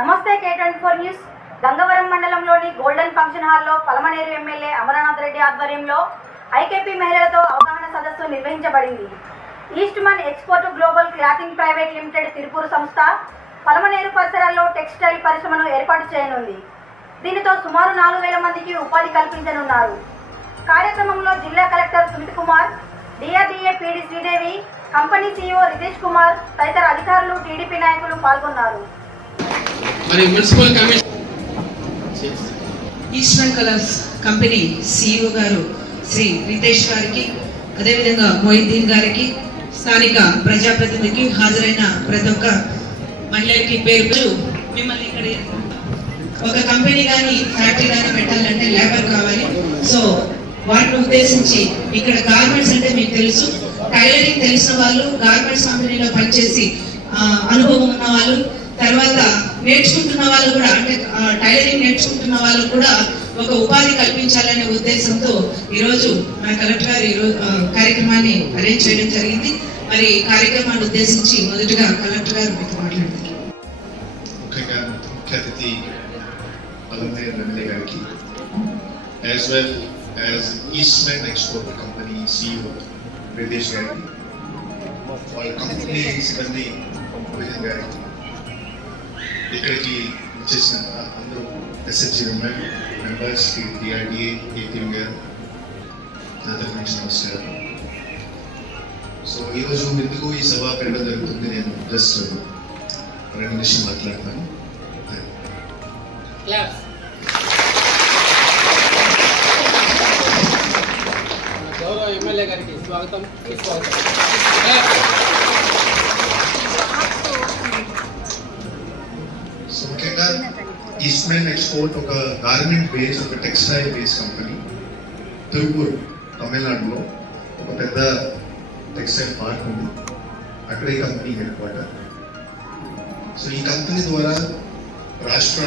నమస్తే K24 news. Gangavaram మండలంలోని golden function హాల్లో పలమనేరు ఎమ్మెల్యే అమరనాథ్ రెడ్డి ఆధ్వర్యంలో ఐకేపీ మహిళలతో అవగాహన సదస్సు నిర్వహించబడింది. Eastman export global clothing private limited Tiruppur సంస్థ పలమనేరు పరిసరాల్లో టెక్స్టైల్ పరిశ్రమను ఏర్పాటు చేయనుంది. దీనితో సుమారు 4000 మందికి ఉపాధి కల్పించనున్నారు. కార్యక్రమంలో జిల్లా collector Sumit Kumar, DRDA PD Sridevi, company CEO Ritesh Kumar తదితర అధికారులు, టీడీపీ నాయకులు పాల్గొన్నారు. ఈస్ట్మన్ కలర్స్ కంపెనీ CEO గారు శ్రీ రితేష్ గారికి, అదేవిధంగా మొయిద్దీన్ గారికి, స్థానిక ప్రజాప్రతినిధికి, హాజరైన ప్రతి ఒక్క మహిళలకి పేరు. మిమ్మల్ని ఇక్కడ ఒక కంపెనీ కానీ ఫ్యాక్టరీ కానీ పెట్టాలంటే లేబర్ కావాలి. సో వాటిని ఉద్దేశించి ఇక్కడ గార్మెంట్స్ అంటే మీకు తెలుసు, టైలరింగ్ తెలిసిన వాళ్ళు, గార్మెంట్స్ కంపెనీలో పనిచేసి అనుభవం ఉన్న వాళ్ళు, తర్వాత నేర్చుకుంటున్న వాళ్ళు కూడా, అంటే టైలరింగ్ నేర్చుకుంటున్న వాళ్ళు కూడా ఒక ఉపాధి కల్పించాలనే ఉద్దేశంతో ఈరోజు మన కలెక్టర్ గారు ఈరోజు కార్యక్రమాన్ని అరేంజ్ చేయడం జరిగింది. మరి కార్యక్రమాన్ని ఉద్దేశించి మొదటగా కలెక్టర్ గారు మీతో మాట్లాడతారు. ముఖ్యంగా ముఖ్య అతిథి పలమనేరు ఎమ్మెల్యే గారికి, as well as Eastman export company CEO Ritesh గారికి, వాళ్ళ కంపెనీ సిబ్బంది మొయిద్దీన్ గారికి, ఇక్కడికి వచ్చేసిన అందరూ SHG మెంబర్స్కి, డిఆర్డీఏ ఏపీ గారు అందరి నుంచి నమస్కారం. సో ఈరోజు ఎందుకు ఈ సభ పెట్టడం జరుగుతుంది, నేను జస్ట్ 2 నిమిషం మాట్లాడతాను. గౌరవ ఎమ్మెల్యే గారికి స్వాగతం. సో ముఖ్యంగా ఈస్ట్మన్ ఎక్స్పోర్ట్ ఒక గార్మెంట్ బేస్, ఒక టెక్స్టైల్ బేస్ కంపెనీ. తిరుపూర్ తమిళనాడులో ఒక పెద్ద టెక్స్టైల్ పార్క్ ఉంది, అక్కడే కంపెనీ హెడ్ క్వార్టర్. సో ఈ కంపెనీ ద్వారా రాష్ట్ర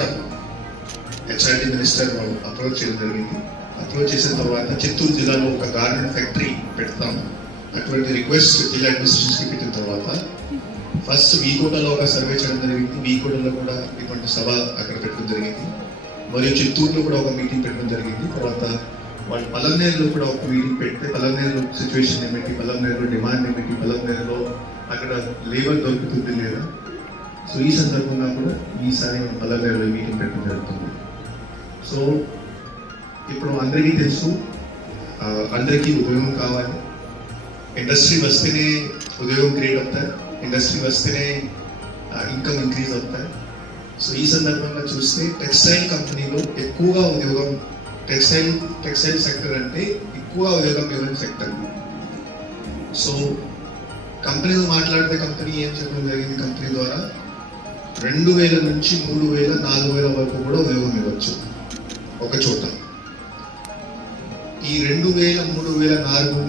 HRD మినిస్టర్ వాళ్ళు అప్రోచ్ చేయడం జరిగింది. అప్రోచ్ చేసిన తర్వాత చిత్తూరు జిల్లాలో ఒక గార్మెంట్ ఫ్యాక్టరీ పెడతాం, అటువంటి రిక్వెస్ట్ జిల్లా అడ్మినిస్ట్రేషన్కి పెట్టిన తర్వాత ఫస్ట్ వీకోటలో ఒక సర్వే చేయడం జరిగింది. వీకోటలో కూడా ఇటువంటి సభ అక్కడ పెట్టడం జరిగింది. మరియు చిత్తూరులో కూడా ఒక మీటింగ్ పెట్టడం జరిగింది. తర్వాత వాళ్ళు పలమనేరులో కూడా ఒక మీటింగ్ పెడితే పలమనేరులో సిచ్యువేషన్ ఏమిటి, పలమనేరులో డిమాండ్ ఏమిటి, పలమనేరులో అక్కడ లేబర్ దొరుకుతుంది లేదా. సో ఈ సందర్భంగా కూడా ఈసారి మనం పలమనేరులో మీటింగ్ పెట్టడం జరుగుతుంది. సో ఇప్పుడు అందరికీ తెలుసు, అందరికీ ఉద్యోగం కావాలి. ఇండస్ట్రీ వస్తేనే ఉద్యోగం క్రియేట్ అవుతాయి, ఇండస్ట్రీ వస్తేనే ఇన్కమ్ ఇంక్రీజ్ అవుతాయి. సో ఈ సందర్భంగా చూస్తే టెక్స్టైల్ కంపెనీలో ఎక్కువగా ఉద్యోగం, టెక్స్టైల్ సెక్టర్ అంటే ఎక్కువ ఉద్యోగం ఇవ్వని సెక్టర్. సో కంపెనీతో మాట్లాడితే కంపెనీ ఏం చెప్పడం జరిగింది, కంపెనీ ద్వారా 2000 నుంచి 3000, 4000 వరకు కూడా ఉద్యోగం ఇవ్వచ్చు ఒక చోట. ఈ 2000, 3000,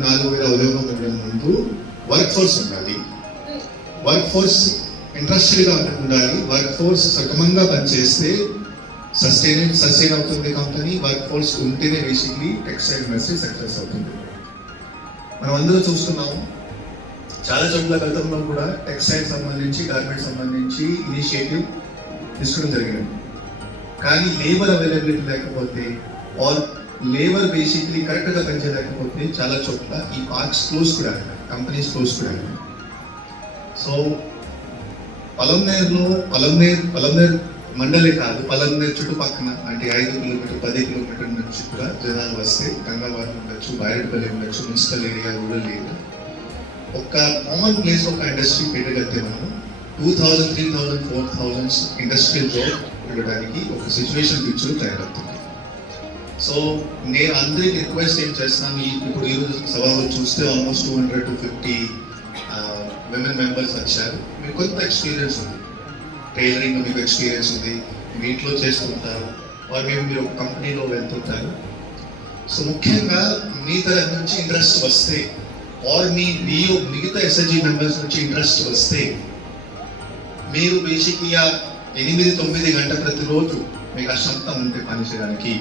4000 ఉద్యోగం ఇవ్వడం ముందు వర్క్ ఫోర్స్ ఉండాలి. వర్క్ ఫోర్స్ ఇంట్రెస్టెడ్గా ఉండాలి. వర్క్ ఫోర్స్ సక్రమంగా పనిచేస్తే సస్టైన్ అవుతుంది కంపెనీ. వర్క్ ఫోర్స్ ఉంటేనే బేసిక్లీ టెక్స్టైల్ ఇండస్ట్రీ సక్సెస్ అవుతుంది. మనం అందరూ చూస్తున్నాము, చాలా చోట్ల గతంలో కూడా టెక్స్టైల్ సంబంధించి, గార్మెంట్ సంబంధించి ఇనిషియేటివ్ తీసుకోవడం జరిగింది. కానీ లేబర్ అవైలబిలిటీ లేకపోతే, ఆర్ లేబర్ బేసిక్లీ కరెక్ట్గా పనిచేయలేకపోతే చాలా చోట్ల ఈ పార్క్స్ క్లోజ్ కూడా అయినాయి, కంపెనీస్ క్లోజ్ కూడా అయినాయి. సో పలమనేరు మండలే కాదు, పలమనేరు చుట్టుపక్కన అంటే 5 కిలోమీటర్, 10 కిలోమీటర్ నుంచి కూడా జనాలు వస్తే, గంగవరం ఉండొచ్చు, బైరెడ్పల్లి ఉండొచ్చు, మున్సిపల్ ఏరియా, రూరల్ ఏరియా, ఒక కామన్ ప్లేస్ ఒక ఇండస్ట్రీ పెట్టగలిగితే మనం 2000, 3000, 4000 ఇండస్ట్రియల్ జాబ్ పెట్టడానికి ఒక సిచ్యువేషన్ పిక్చర్ తయారవుతుంది. సో నేను అందరికి రిక్వెస్ట్ ఏం చేస్తాను, ఇప్పుడు ఈరోజు సభలో చూస్తే ఆల్మోస్ట్ 200 to 50 విమెన్ మెంబర్స్ వచ్చారు. మీకు కొంత ఎక్స్పీరియన్స్ ఉంది, టైలరింగ్ మీకు ఎక్స్పీరియన్స్ ఉంది, మీ ఇంట్లో చేసుకుంటారు, వారు మీరు ఒక కంపెనీలో వెళ్తుంటారు. సో ముఖ్యంగా మీ తరఫు నుంచి ఇంట్రెస్ట్ వస్తే, ఆర్ మిగతా SHG మెంబర్స్ నుంచి ఇంట్రెస్ట్ వస్తే, మీరు బేసిక్లీ 8-9 గంటల ప్రతిరోజు మీకు ఆ క్షమత ఉంటే పని చేయడానికి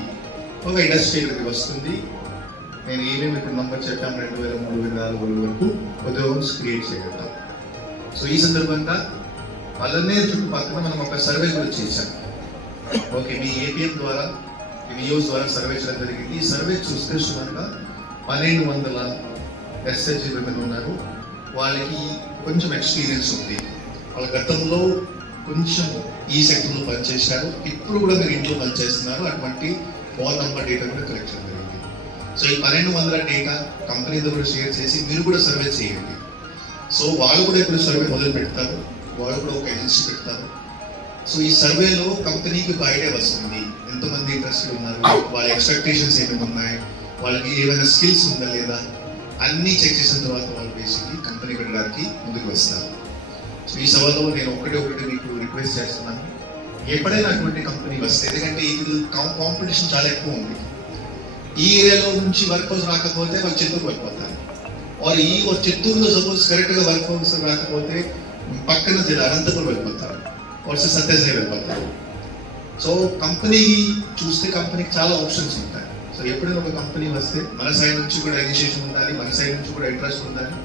ఒక ఇండస్ట్రీ ఇక్కడికి వస్తుంది. నేను ఏమేమి ఇప్పుడు నంబర్ చెప్పాము, 2000, 3000, 4000 వరకు ఉద్యోగం క్రియేట్ చేయగలుగుతాం. సో ఈ సందర్భంగా పలనేరు చుట్టుపక్కల మనం ఒక సర్వే కూడా చేశాం. ఓకే, మీ ఏపీఎం ద్వారా వియోస్ ద్వారా సర్వే చేయడం జరిగింది. ఈ సర్వే చూస్తే సుమారుగా 1200 ఎస్హెచ్జి విమెన్ ఉన్నారు. వాళ్ళకి కొంచెం ఎక్స్పీరియన్స్ ఉంది. వాళ్ళ గతంలో కొంచెం ఈ సెక్టర్లో పనిచేశారు, ఇప్పుడు కూడా మీరు ఇంట్లో పనిచేస్తున్నారు. అటువంటి ఫోన్ నంబర్ డేటా కూడా కలెక్ట్ చేయడం జరిగింది. సో ఈ 1200 డేటా కంపెనీతో కూడా షేర్ చేసి మీరు కూడా సర్వే చేయండి. సో వాళ్ళు కూడా ఇప్పుడు సర్వే మొదలు పెడతారు, వాళ్ళు కూడా ఒక ఏజెన్సీ పెడతారు. సో ఈ సర్వేలో కంపెనీకి ఒక ఐడియా వస్తుంది, ఎంతమంది ఇంట్రెస్టెడ్ ఉన్నారు, వాళ్ళ ఎక్స్పెక్టేషన్స్ ఏమైనా ఉన్నాయి, వాళ్ళకి ఏమైనా స్కిల్స్ ఉందా లేదా, అన్నీ చెక్ చేసిన తర్వాత వాళ్ళు బేసిక్లీ కంపెనీ పెట్టడానికి ముందుకు వస్తారు. సో ఈ సభలో నేను ఒకటి మీకు రిక్వెస్ట్ చేస్తున్నాను, ఎప్పుడైనా అటువంటి కంపెనీ వస్తే, ఎందుకంటే ఇది కాంపిటీషన్ చాలా ఎక్కువ ఉంది. ఈ ఏరియాలో నుంచి వర్క్ ఫోర్స్ రాకపోతే వాళ్ళు చిత్తూరు వెళ్ళిపోతారు, और ఈ చిత్తూరులో సపోజ్ కరెక్ట్గా వర్క్ ఫోర్స్ రాకపోతే పక్కన జిల్లా అనంతపురం వెళ్ళిపోతారు, వర్సెస్ సత్యసాయి వెళ్ళిపోతారు. సో కంపెనీ చూస్తే కంపెనీకి చాలా ఆప్షన్స్ ఉంటాయి. సో ఎప్పుడైనా ఒక కంపెనీ వస్తే మన సైడ్ నుంచి కూడా ఇనిషియేషన్ ఉండాలి, మన సైడ్ నుంచి కూడా ఇంట్రెస్ట్ ఉండాలి.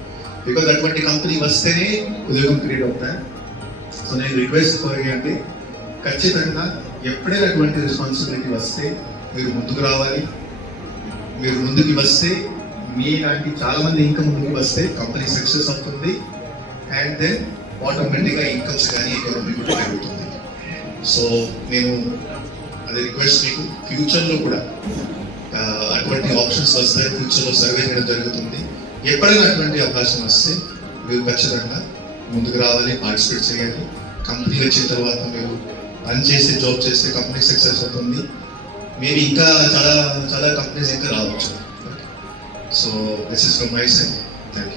బికాజ్ అటువంటి కంపెనీ వస్తేనే ఉద్యోగం క్రియేట్ అవుతాయి. సో నేను రిక్వెస్ట్ కోరికంటే ఖచ్చితంగా ఎప్పుడైనా అటువంటి రెస్పాన్సిబిలిటీ వస్తే మీరు ముందుకు రావాలి. మీరు ముందుకు వస్తే మీలాంటి చాలా మంది ఇంకా ముందుకు వస్తే కంపెనీ సక్సెస్ అవుతుంది. అండ్ దెన్ ఆటోమేటిక్గా ఇన్కమ్స్ కానీ ఎకానమీ కూడా పెరుగుతుంది. సో నేను అదే రిక్వెస్ట్ మీకు ఫ్యూచర్లో కూడా అటువంటి ఆప్షన్స్ వస్తాయి, ఫ్యూచర్లో సర్వే చేయడం జరుగుతుంది. ఎప్పుడైనా అటువంటి అవకాశం వస్తే మీరు ఖచ్చితంగా ముందుకు రావాలి, పార్టిసిపేట్ చేయాలి. కంపెనీ వచ్చిన తర్వాత మీరు పనిచేసి జాబ్ చేస్తే కంపెనీ సక్సెస్ అవుతుంది. మేబీ ఇంకా చాలా చాలా కంపెనీస్ ఇంకా రావచ్చు. So this is from my side. Thank you.